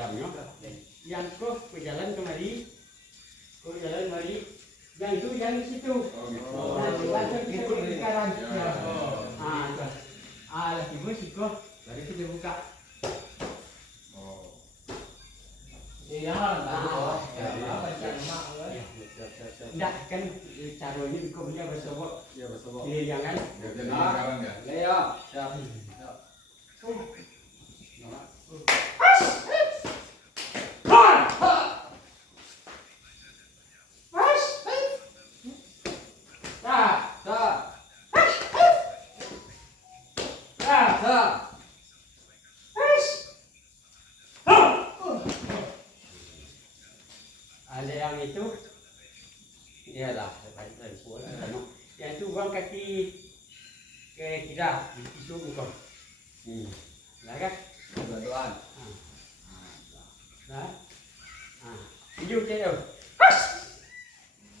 jamnya. Yang kok berjalan kemari, kok jalan kemari. Yang itu yang situ. Langsung kita ke kanan. Lagi musik kok, baru kita buka. Enggak kan caranya bikinnya bersobok. Iya bersobok. Ini jangan. Jadi kawan ya. Ya. Siap. Ada yang itu, iyalah, yang itu buang kaki ke kita, isu bukan. Lah kan? Bantuan. Nah, hidup dia.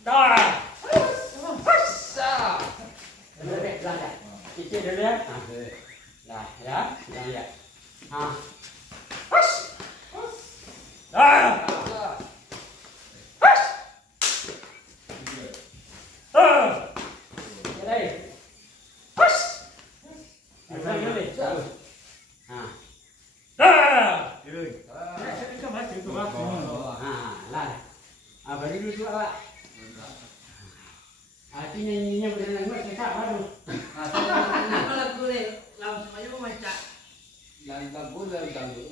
Dah. Dah. Kita dulu ya. Dah ya, dah ya. Dah. Baru dulu Pak. Nyanyinya berenang gue cekak baru. Apa lagu ni? Langsung aja mau baca. Lagu lagu.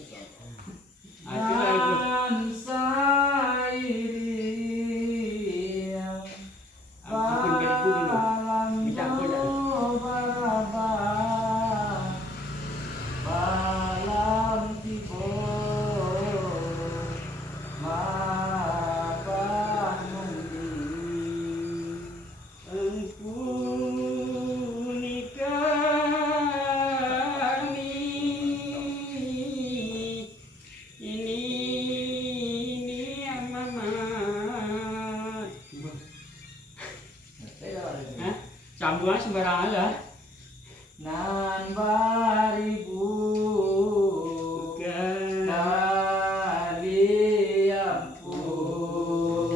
Cambuan sembarangan lah. Nan baribu kali ampun.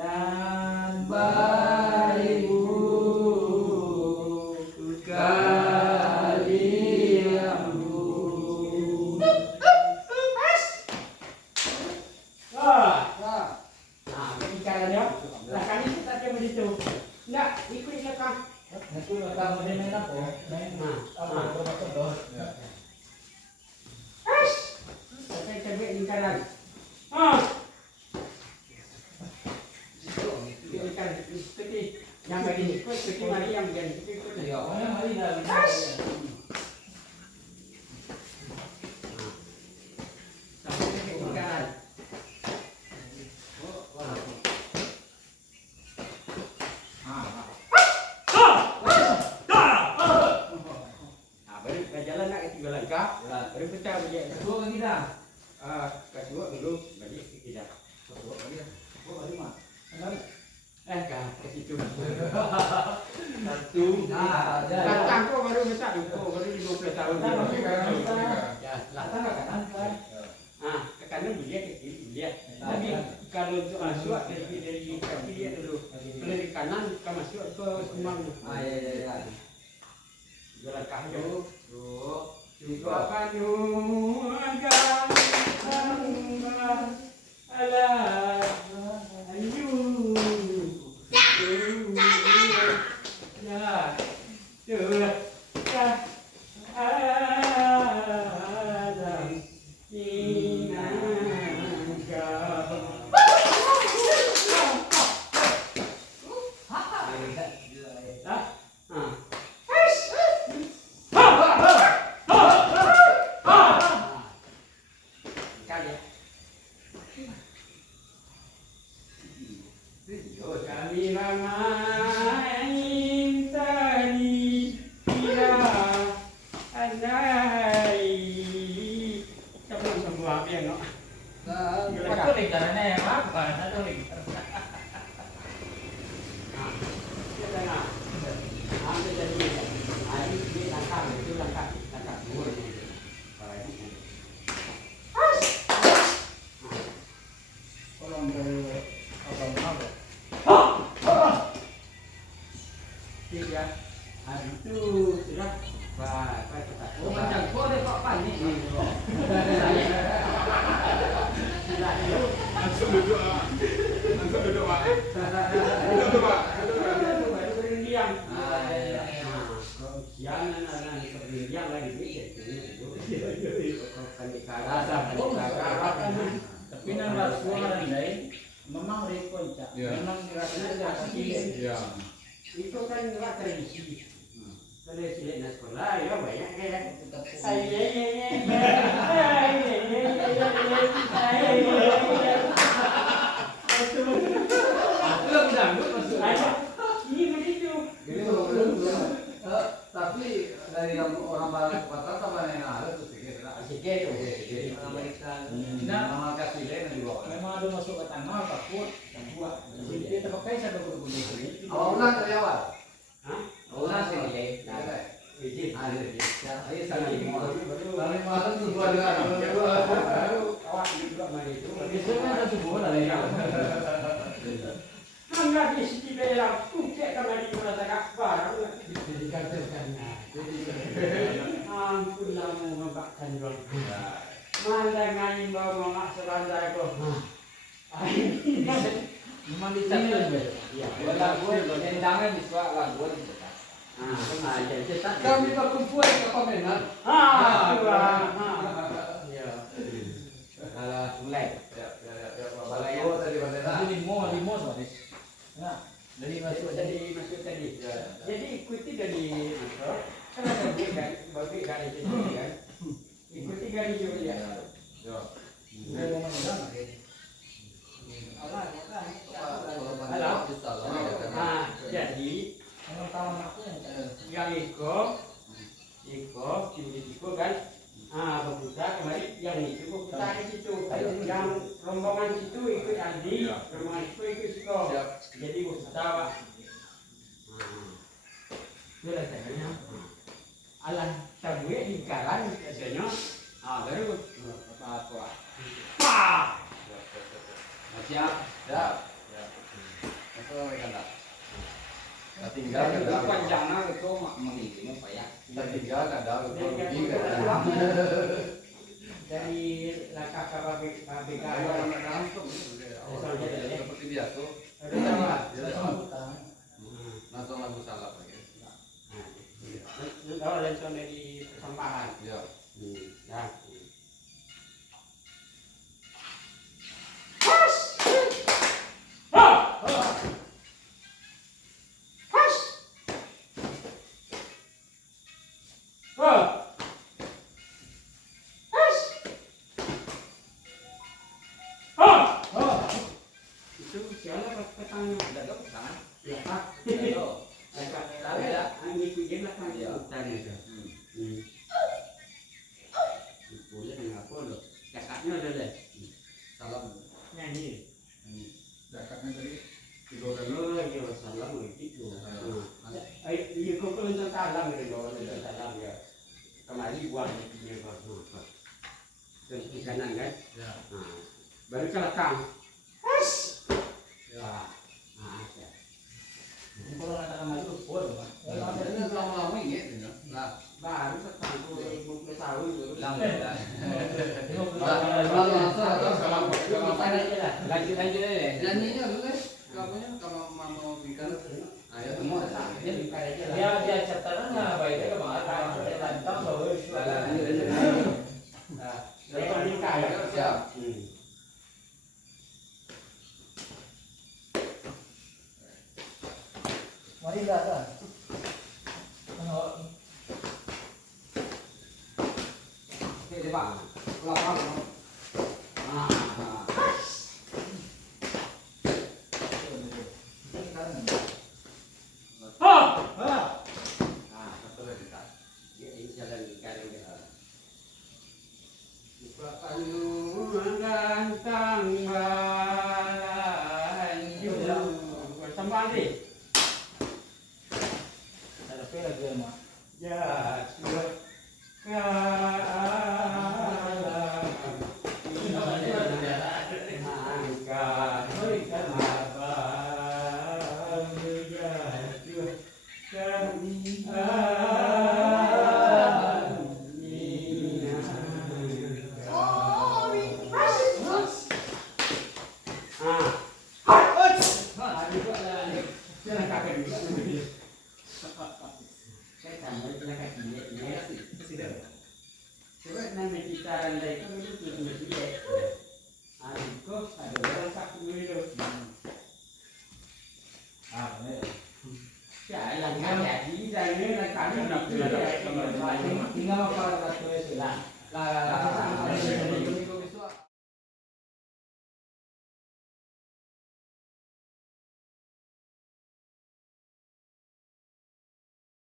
Nan baribu kali ampun. Bicara ya. Lah kali kita coba begitu. Enggak, ikut belakang. Itu belakang main apa? Main apa? Termasuk doh. Saya coba di kanan. Seperti yang begini, ikut seperti mari yang begini, ikut. Ya, mari dah. Sampai ke kanan. Baru pecah balik. Kedua lagi dah. Kedua dulu balik kita. Kedua lagi. Kedua lagi mah. Kan ke situ. Satu. Datang kok baru besar tu. Baru 50 tahun. Ya, datang ke kanan kan. Ke kanan dia ke kiri dia. Tapi kalau untuk masuk dari kaki dia dulu. Kalau di kanan kita masuk ke Sumang. Ya. Jalan kaki dulu. Tuhanku akan sembah Allah ayu ya Tuhan Adam inangka kami ramai tadi kira andai kamu semua apa yang no? Satu lingkarannya yang apa? Satu lingkaran. Ambil jadi ini langkah itu langkah dua. itu sudah. Oh macam kau ada Pak Pan ni. Langsung duduk Pak. Langsung duduk Pak. Duduk Pak. Berdiam. Jangan anak berdiam lagi itu. Tapi nambah suara lain memang rekonca. Memang dirasakan kecil. Ya. Itu kan nggak tradisi. Kalau sih nak sekolah, ya banyak kan. Tapi dari orang barat ke Batak apa yang ada tuh sedikit. Nama kasih dia yang dibawa. Memang ada masuk ke tanah takut buat. Jadi terpakai satu guru ini. Awal ulang dari awal. Hah? Ulang sih ya. Izin. Ayo saling mau. Baru Saling mau tuh dua awak juga mari itu. Biasanya ada sebuah dari yang. Enggak di sini daerah kucek kembali merasa akbar. Dikatakannya. Ampun namu membakkan dong. Mana ngain bawa mak serandai kok. Memang dicatat. Ya. Lagu tendangan di suara lagu di kami berkumpul ke pemenang. Ya. Mulai. Balai tadi bandera. Limo soalnya. Nah, dari masuk tadi. Jadi ikuti dari motor. Kan ada bagi garis itu kan. Ikuti garis itu ya. Ya. Jadi yang iko kan, berputar kembali yang itu berputar di situ, yang rombongan situ ikut Adi, rombongan itu ikut Siko, jadi berputar. Itulah caranya. Alah tabuye di karan biasanya, baru apa? Siap. Siap. Itu kan. Tinggal kan panjangnya itu mengirim apa ya? Tinggal kan dah Dari langkah KBK seperti biasa. Langsung lagu salah lagi. Kalau langsung dari persampahan. Ya. Ya. Itu siapa petangnya? Ada pesan. Ya Pak. Tapi ya, ngikut dia lah kan hutan itu. Boleh dengan apa loh? Cakapnya ada deh. Salam. Nyanyi. Zakatnya tadi 3 kali. Oh iya salam itu. Iya kok kalau salam gitu loh, salam ya. Kemari buang dia baru. Terus di kanan kan? Ya. Baru kelakang. Ya. Ya. Kalau katakan maju, boleh Pak. Ini lama-lama ingat ya. Nah, Baru sekarang 20 tahun baru. lanjut aja deh. Nyanyinya dulu deh. Kalau mau bikin ayo semua. Dia catatannya baiknya kemarin lantang bahwa Lepas nikah ya. Siap. mari enggak ada. Oke, Pak. Pulang. Satu lagi tak. Ya, ini jalan nikah. Gantang balanju. Tambah ni. Ada pera dia mah. Ya, sudah kalah. Angkat, berikan abang. Ya, sudah kalah. tambah lagi ini coba nanti kita rendai itu dulu tuh media kok ada orang sakit dulu ya yang jadi dan ini kami tinggal apa sila lah